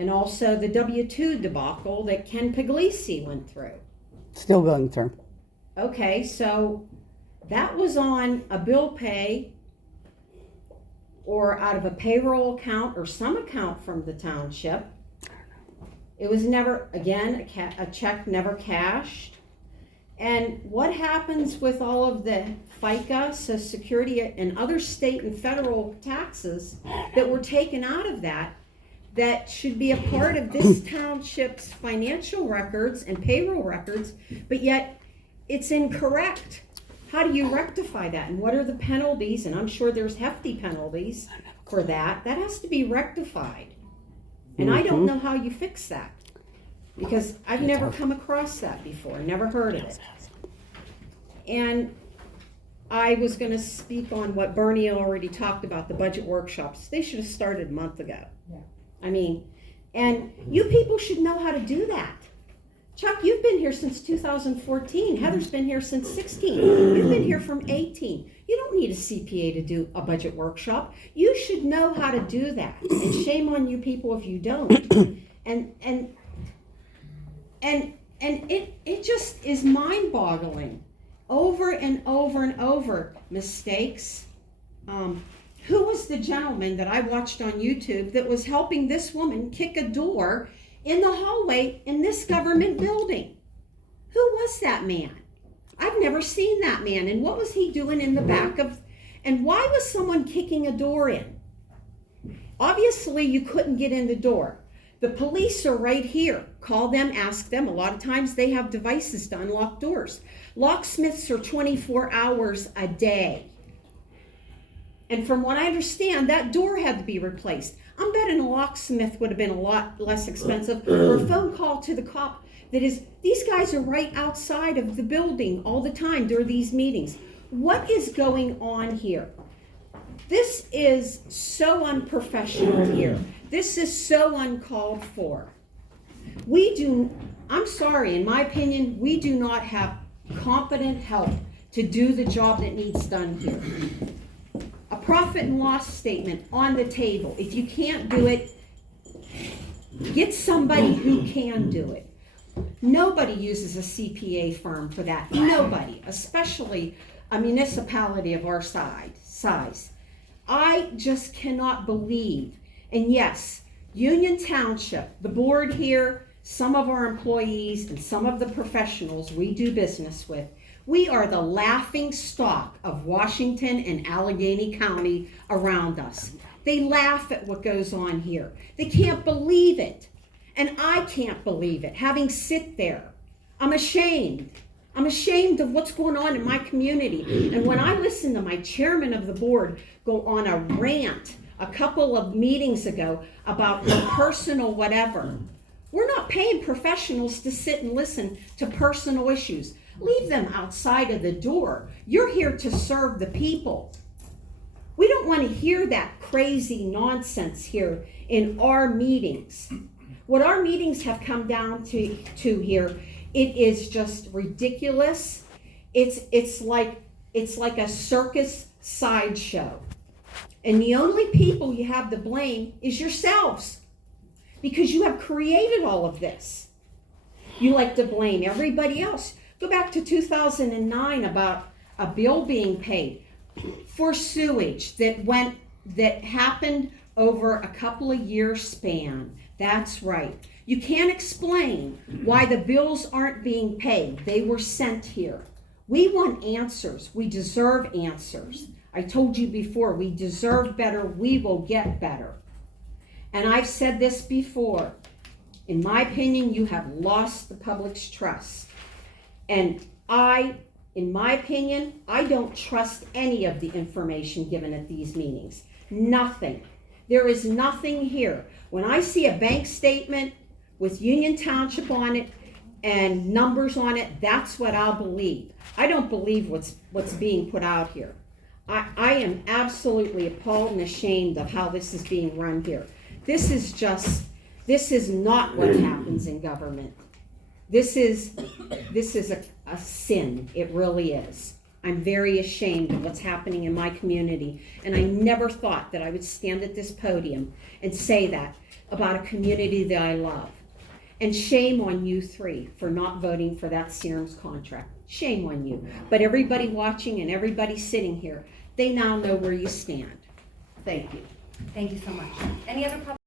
and also the W-2 debacle that Ken Puglisi went through. Still going through. Okay, so that was on a bill pay or out of a payroll account or some account from the township. It was never, again, a check never cashed. And what happens with all of the FICA, Social Security, and other state and federal taxes that were taken out of that should be a part of this township's financial records and payroll records, but yet it's incorrect? How do you rectify that? And what are the penalties? And I'm sure there's hefty penalties for that. That has to be rectified. And I don't know how you fix that, because I've never come across that before, never heard of it. And I was going to speak on what Bernie already talked about, the budget workshops. They should have started a month ago. Yeah. I mean, and you people should know how to do that. Chuck, you've been here since 2014. Heather's been here since 16. You've been here from 18. You don't need a CPA to do a budget workshop. You should know how to do that. And shame on you people if you don't. And it just is mind-boggling. Over and over and over, mistakes. Who was the gentleman that I watched on YouTube that was helping this woman kick a door in the hallway in this government building? Who was that man? I've never seen that man. And what was he doing in the back of, and why was someone kicking a door in? Obviously, you couldn't get in the door. The police are right here. Call them, ask them. A lot of times they have devices to unlock doors. Locksmiths are 24 hours a day. And from what I understand, that door had to be replaced. I'm betting a locksmith would have been a lot less expensive, or a phone call to the cop that is, these guys are right outside of the building all the time during these meetings. What is going on here? This is so unprofessional here. This is so uncalled for. I'm sorry, in my opinion, we do not have competent help to do the job that needs done here. A profit and loss statement on the table. If you can't do it, get somebody who can do it. Nobody uses a CPA firm for that. Nobody, especially a municipality of our size. I just cannot believe. And yes, Union Township, the board here, some of our employees, and some of the professionals we do business with, we are the laughing stock of Washington and Allegheny County around us. They laugh at what goes on here. They can't believe it. And I can't believe it, having sit there. I'm ashamed. I'm ashamed of what's going on in my community. And when I listen to my chairman of the board go on a rant a couple of meetings ago about personal whatever, we're not paying professionals to sit and listen to personal issues. Leave them outside of the door. You're here to serve the people. We don't want to hear that crazy nonsense here in our meetings. What our meetings have come down to here, it is just ridiculous. It's like a circus sideshow. And the only people you have to blame is yourselves, because you have created all of this. You like to blame everybody else. Go back to 2009 about a bill being paid for sewage that happened over a couple of years span. That's right. You can't explain why the bills aren't being paid. They were sent here. We want answers. We deserve answers. I told you before, we deserve better. We will get better. And I've said this before. In my opinion, you have lost the public's trust. And in my opinion, I don't trust any of the information given at these meetings. Nothing. There is nothing here. When I see a bank statement with Union Township on it and numbers on it, that's what I'll believe. I don't believe what's being put out here. I am absolutely appalled and ashamed of how this is being run here. This is not what happens in government. This is a sin. It really is. I'm very ashamed of what's happening in my community. And I never thought that I would stand at this podium and say that. about a community that I love. And shame on you three for not voting for that Serums contract. Shame on you. But everybody watching and everybody sitting here, they now know where you stand. Thank you. Thank you so much. Any other public